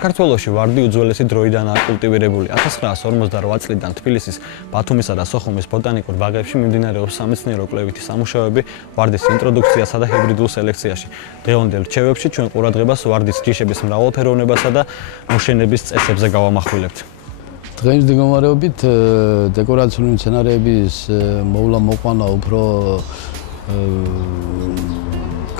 საქართველოში ვარდი უძველესი დროიდანაა კულტივირებული. 1958 წლიდან თბილისის, ბათუმისა და სოხუმის ბოტანიკურ ბაღებში მიმდინარეობს სამეცნიერო კვლევითი სამუშაოები ვარდის ინტროდუქციასა და ჰიბრიდულ სელექციაში. დღევანდელ რჩევებში ჩვენ ყურადღებას ვარდის ჯიშების მრავალფეროვნებასა და მოშენების წესებზე გავამახვილებთ. დღეს მდგომარეობით დეკორაციული მცენარეების მოვლა-მოყვანა უფრო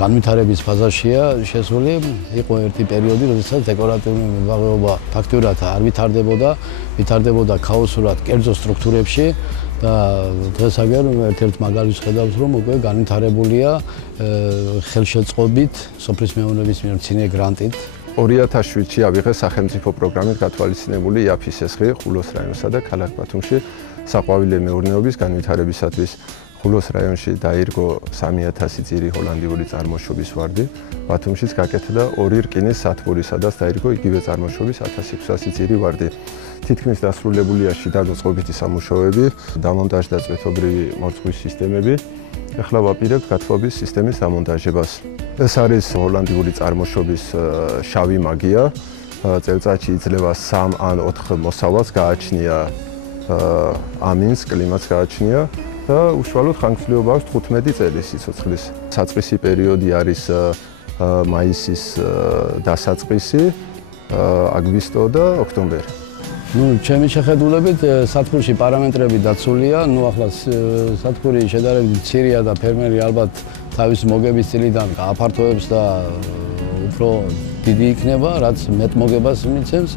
განვითარების ფაზაშია შესული. იყო ერთი პერიოდი, როდესაც დეკორატიული მებაღეობა ფაქტურად არ ვითარდებოდა ქაოსურად კერძო სტრუქტურებში და დღეს აგერ ერთ-ერთ მაგალითს ხედავს, რომ უკვე განვითარებულია ხელშეწყობით სოფლის მეურნეობის მიერ მცირე გრანტით. 2007-ში ავიღე სახელმწიფო პროგრამით გათვალისწინებული იაფის სესხი ხულოს რაიონსა და ქალაქ ბათუმში საყვავილე მეურნეობის განვითარებისათვის. ხულოს რაიონში დაირგო 3000 ძირი ჰოლანდიური წარმოშობის ვარდი, ბათუმშიც გაკეთდა 2 რკინის სათბური, სადაც დაირგო იგივე წარმოშობის 1600 ძირი ვარდი. თითქმის დასრულებულია შიდა მოწყობითი სამუშაოები, დამონტაჟდა წვეთობრივი მორწყვის სისტემები. ახლა ვაპირებთ გათბობის სისტემის დამონტაჟებას. ეს არის ჰოლანდიური წარმოშობის შავი მაგია. წელწადში იძლევა 3 ან 4 მოსავალს გააჩნია ამინს, კლიმატს გააჩნია. და უშუალოდ ხანგრძლივობა აქვს 15 წელი სიცოცხლის. საწყისი პერიოდი არის მაისის დასაწყისი, აგვისტო და ოქტომბერი. ჩემი შეხედულებით სათბურში პარამეტრები დაცულია. ახლა სათბური შედარებით მცირეა და ფერმერი ალბათ თავის მოგების წილიდან გააფართოებს და უფრო დიდი იქნება, რაც მეტ მოგებას მიცემს.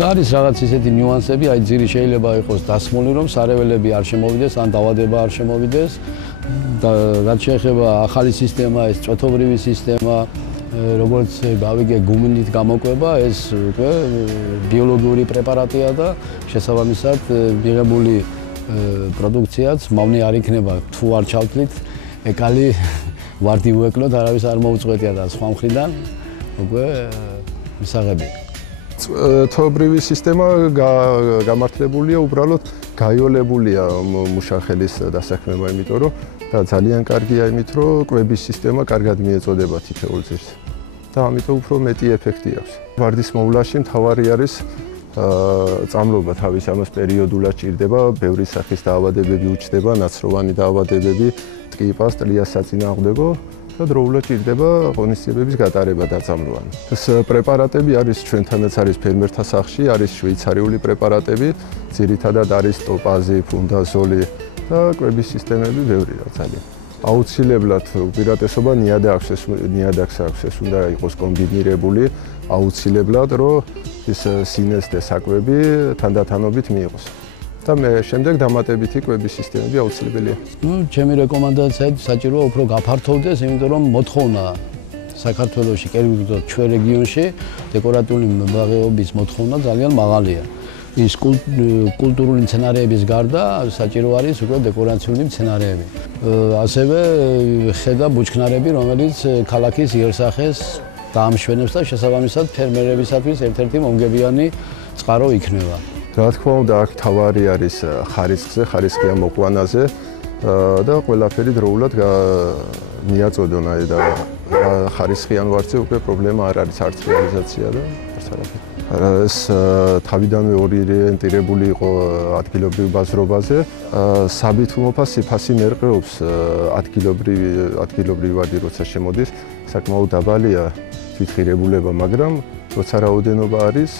და არის რაღაც ისეთი ნიუანსები, აი ძირი შეიძლება იყოს დასმული, რომ სარეველები არ შემოვიდეს, ან დაავადება არ შემოვიდეს. და რაც შეეხება ახალი სისტემა, ეს წვეთობრივი სისტემა, როგორც გავიგე გუმნით გამოკვება, ეს უკვე ბიოლოგიური პრეპარატია და შესაბამისად მიღებული პროდუქციაც მავნე არ იქნება, თუ არ ჩავთვლით, ეკალი ვარდი უეკლოთ, არავის არ მოუწყვეტია და სხვა მხრიდან უკვე მისაღებია. წვეთობრივი სისტემა გამართლებულია უბრალოდ გაიოლებულია მუშახელის დასაქმება, იმიტომ რომ და ძალიან კარგია იმით, რომ კვების სისტემა კარგად მიეწოდება თითოეულ ძირს და ამიტომ უფრო მეტი ეფექტი აქვს. ვარდის მოვლაში მთავარი არის წამლობა თავის ამას პერიოდულად ჭირდება, ბევრი სახის დაავადებები უჩნდება, ნაცროვანი დაავადებები, ტკიპა, სტრიას საწინააღმდეგო და დროულად ჭირდება ღონისძიებების გატარება დაწამლოვანი. ეს პრეპარატები არის ჩვენთანაც არის ფერმერთა სახლში, არის შვეიცარიული პრეპარატები, ძირითადად არის ტოპაზი, ფუნდაზოლი და კვების სისტემები ბევრია ძალიან. აუცილებლად უპირატესობა ნიადაგს აქვს, ეს უნდა იყოს კომბინირებული, აუცილებლად რომ ის სინესტე საკვები თანდათანობით მიიღოს. და შემდეგ დამატებითი კვების სისტემები აუცილებელია. ჩემი რეკომენდაციაა საჭიროა უფრო გაფართოვდეს, იმიტომ რომ მოთხოვნა საქართველოში, კერძოდ ჩვენ რეგიონში დეკორატიული მებაღეობის მოთხოვნა ძალიან მაღალია. ის კულტურული მცენარეების გარდა საჭირო არის უკვე დეკორაციული მცენარეები. ასევე ხედა ბუჩქნარები, რომელიც ქალაქის იერსახეს დაამშვენებს და შესაბამისად ფერმერებისათვის ერთ-ერთი მომგებიანი წყარო იქნება. რა თქმა უნდა, აქ თავარი არის ხარისხზე, ხარისხიან მოყვანაზე და ყველაფერი დროულად მიაწოდონ და ხარისხიან ვარდზე უკვე პრობლემა არ არის არც რეალიზაცია და არც არაფერი. ეს თავიდანვე ორიენტირებული იყო ადგილობრივ ბაზრობაზე. საბითუმოფა სიფასი მერყეობს ადგილობრივი ვარდი როცა შემოდის, საკმაოდ დაბალია თვითღირებულება, მაგრამ როცა რაოდენობა არის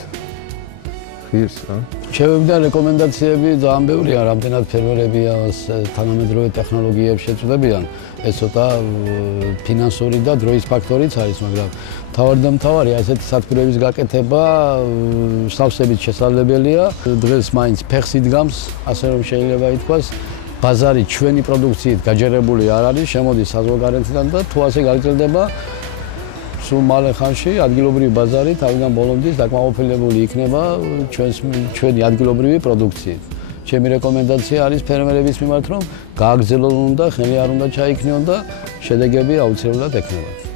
ღირს რა. რჩევები და რეკომენდაციები ძალიან ბევრია, რამდენად ფერმერები თანამედროვე ტექნოლოგიებს შეწუდებიან. ეს ცოტა ფინანსური და დროის ფაქტორიც არის, მაგრამ მთავარი ასეთი სათბურების გაკეთება სავსებით შესაძლებელია. დღეს მაინც ფეხს იდგამს, ასე რომ შეიძლება ითქვას, ბაზარი ჩვენი პროდუქციით გაჯერებული არ არის, შემოდის საზღვარგარეთიდან და თუ ასე გაგრძელდება, სულ მალე ხანში ადგილობრივი ბაზარი თავიდან ბოლომდე დაკმაყოფილებული იქნება ჩვენი ადგილობრივი პროდუქციით. ჩემი რეკომენდაცია არის ფერმერების მიმართ, რომ გააგრძელონ და ხელი არ უნდა ჩაიქნიონ და შედეგები აუცილებლად ექნებათ.